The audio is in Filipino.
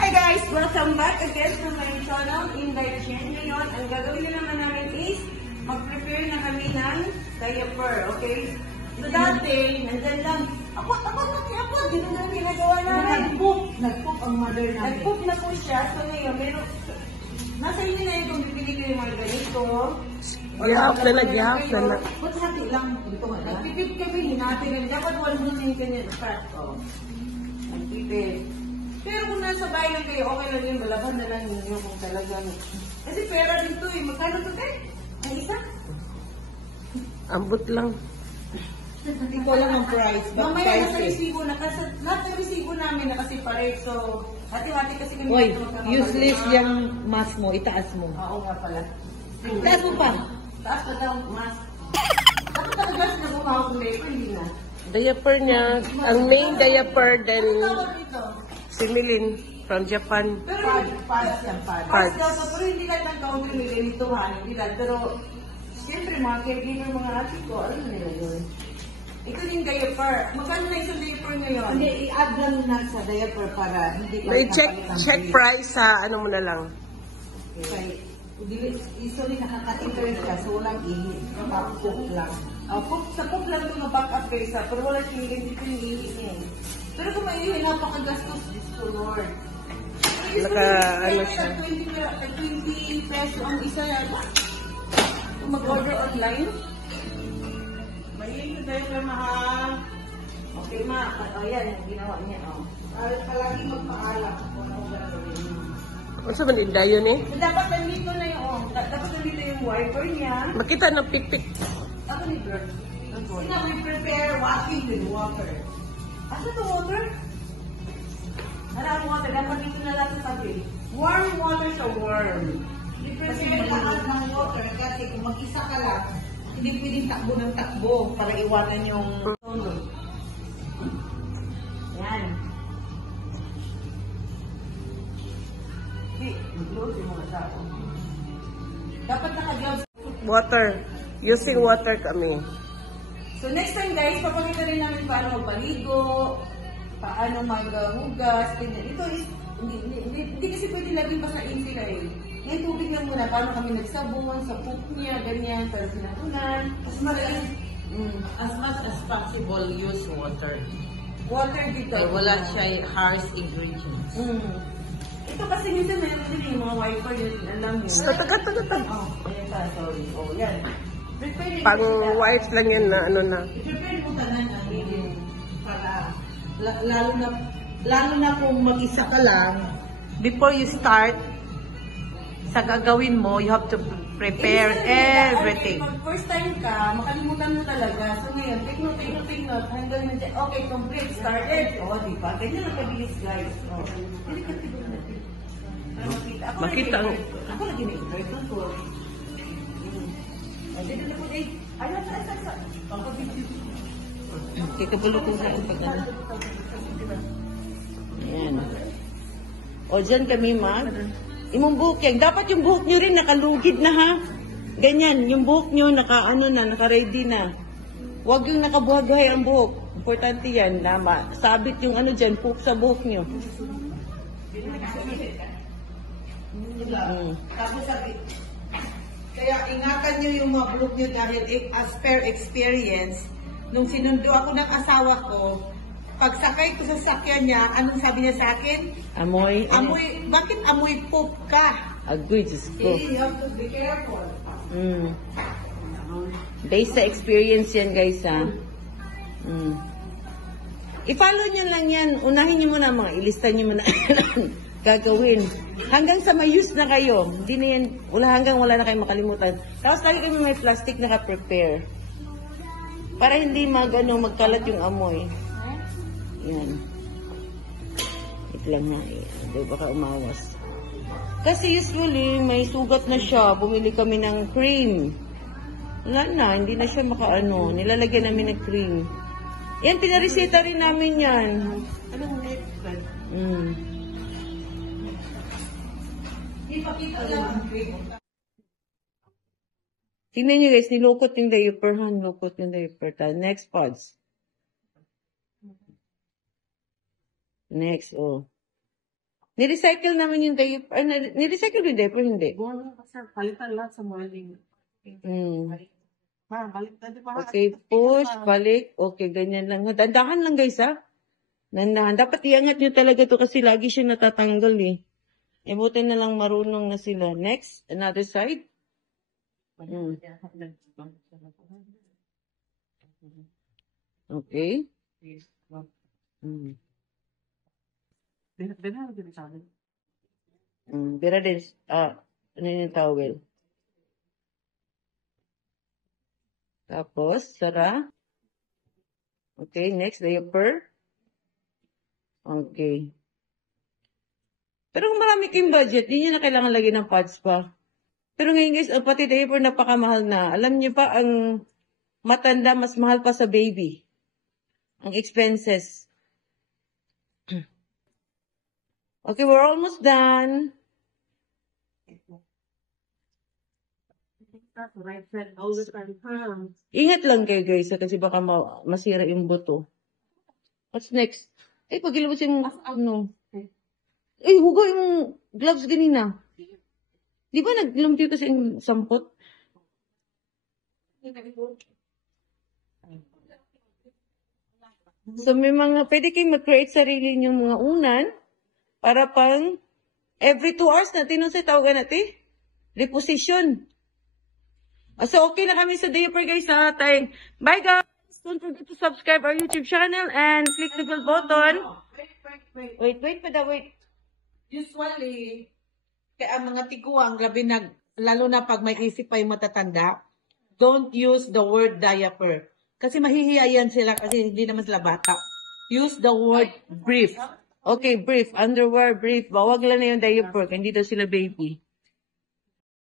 Hi guys! Welcome back again to my channel, Invite Chen. Ngayon, ang gagawin na naman namin is mag-prepare na kami ng diaper, okay? So dati, nandyan lang, ako, dito na ginagawa namin. Nag-poop ang mother namin. Nag-poop na po siya. So ngayon, meron, nasa inyo na yun kung bibili kayo yung mga ganito. Gihap na na. Ba't hati lang? Ito nga lang. Nagpipid kami, hinati rin. Dapat wala mo yung kanya na fat. Nagpipid. Pero kung nasa bahay lang kayo, okay lang yun. Malaban na lang ninyo kung talagang. Kasi pera dito eh. Magkano to tayo? Ang isa? Ambot lang. Hindi ko lang ang price. Mamaya nasa resibo na. Kasi lahat ng resibo namin na kasi pare. So, hati-hati kasi kami. Hoy, useless yung mask mo. Itaas mo. Oo nga pala. Itaas mo pa. Taas na daw, mas. Dapat talagas na bumawag ng diaper, hindi na. Diaper niya, ang main diaper then Ano tawag dito? similin from Japan. Pero Pads yan, pads. Pads daw, so, pero hindi lahat ng counter may ganituhan, hindi lahat. Pero, siyempre mga caregiver, mga ate ko, ano nila yun? Ito yung diaper. Magkano na isang diaper ngayon? Hindi, i-add lang na sa diaper para hindi ka Check price sa ano mo na lang. Okay. Usually nakaka-interest ka, so walang ihi. Poop lang. Sa poop lang ito na backup pesa, pero wala siyang dito yung iihin. Pero kung maiihin, napakagastos, Diyos ko Lord. Ano siya? 20 peso ang isa yan. Kung mag-order online. Maiihin tayo ka mahal. Okay ma, yan yung ginawa niya. Palagi magpaalam kung ano gagawin mo. Ano sa manila yun eh? So, dapat nandito na yung, dapat nandito yung wiper niya. Makita ng pikpik. Ako ni Bert. Sina, we prepare washing with water. Asa to water? Ang water, dapat dito na lang sa tabi. Warm water sa warm. Kasi lahat ng water, kasi kung mag-isa ka lang, hindi pwedeng takbo ng takbo para iwanan yung tono. Yan. Mag-load yung mga tao. Dapat naka-gloves. Water. Using water kami. So next time guys, papakita rin namin paano magpaligo, paano maghugas, ganyan. Ito is, hindi kasi pwede laging basta easy ka eh. Ngayon tubig lang muna, paano kami nagsabon, sa poop niya, ganyan, para sinatunan. As much as possible, use water. Water dito. Ay, wala siya harsh ingredients. Ito kasi minsan meron din yung mga wiper yun, alam mo. Taga. Oh, ayan pa, sorry. Oh, yan. Prepare Pang white lang yun na ano na. I-prepare mo tanan ang para lalo na kung mag-isa ka lang, Before you start, sa gagawin mo, you have to prepare everything. Pag first time ka, makalimutan mo talaga. So ngayon, take note. Hanggang nandiyan, okay, complete, started. O, di ba? Ganyan lang kabilis, guys. O, hindi ka tigil natin. Para makita. Makita ang... Ako lagi na-invite na to. Dito na po, eh. Ay, sa. Kikabulo ko sa pag ano. Ayan. O, dyan kami imong buhok yan. Dapat yung buhok nyo rin nakalugid na ha. Ganyan, yung buhok nyo naka-ready na. Huwag yung nakabuhagay ang buhok. Importante yan, sabit yung ano dyan, poop sa buhok nyo. tapos sabi, kaya ingatan nyo yung mga bulok nyo dahil as per experience, nung sinundo ako ng asawa ko, pagsakay ko sa sakyan niya, anong sabi niya sa akin? Amoy. Bakit amoy poop ka? Agoy, Diyos ko. You have to be careful. Based sa experience yan, guys, ha? I-follow nyo lang yan. Unahin nyo muna mga ilista nyo muna gagawin. Hanggang sa may-use na kayo. Hindi na yan, hanggang wala na kayo makalimutan. Tapos lagi kami may plastic na ka-prepare. Para hindi magkalat yung amoy. Yan. Ito lang ha. Hindi baka umawas. Kasi usually, may sugat na siya. Bumili kami ng cream. Wala na, hindi na siya nilalagyan namin ng cream. Yan, pinareseta rin namin yan. Anong next? Ipakita lang ang cream. Tingnan nyo guys, nilukot yung diaper. Nilukot yung diaper. Next pods. Next, Nirecycle namin yung diaper. Ay, nirecycle yung diaper, hindi. Palitan lahat sa morning. Okay, push, balik. Okay, ganyan lang. Dandahan lang guys, ha? Dandahan. Dapat iangat nyo talaga to kasi lagi siya natatanggal, eh. Buti na lang marunong na sila. Next, another side. Okay. Bira din, ano yung towel. Tapos, sara. Okay, next, diaper. Okay. Pero kung marami kayong budget, hindi nyo na kailangan lagyan ng pads pa. Pero ngayon guys, pati diaper napakamahal na. Alam niyo pa, ang matanda mas mahal pa sa baby. Ang expenses. Okay, we're almost done. Ingat lang kayo guys, kasi baka masira yung buto. What's next? Pag-ilabas yung, ano. Hugo yung gloves ganina. Di ba naglumpyo kasi yung sampot? So may pwede kayong mag-create sarili niyong mga unan para pang every 2 hours natin, sa tawagan natin, reposition. So okay na kami sa diaper guys sa ating. Bye guys! Don't forget to subscribe our YouTube channel and click the bell button. Wait pa daw, wait. Usually, kaya ang mga tiguang, lalo na pag may isip pa yung matatanda, don't use the word diaper. Kasi mahihiyayan sila kasi hindi naman sila bata. Use the word brief. Okay, brief. Underwear, brief. Bawag lang na yung diaper. Hindi daw sila baby.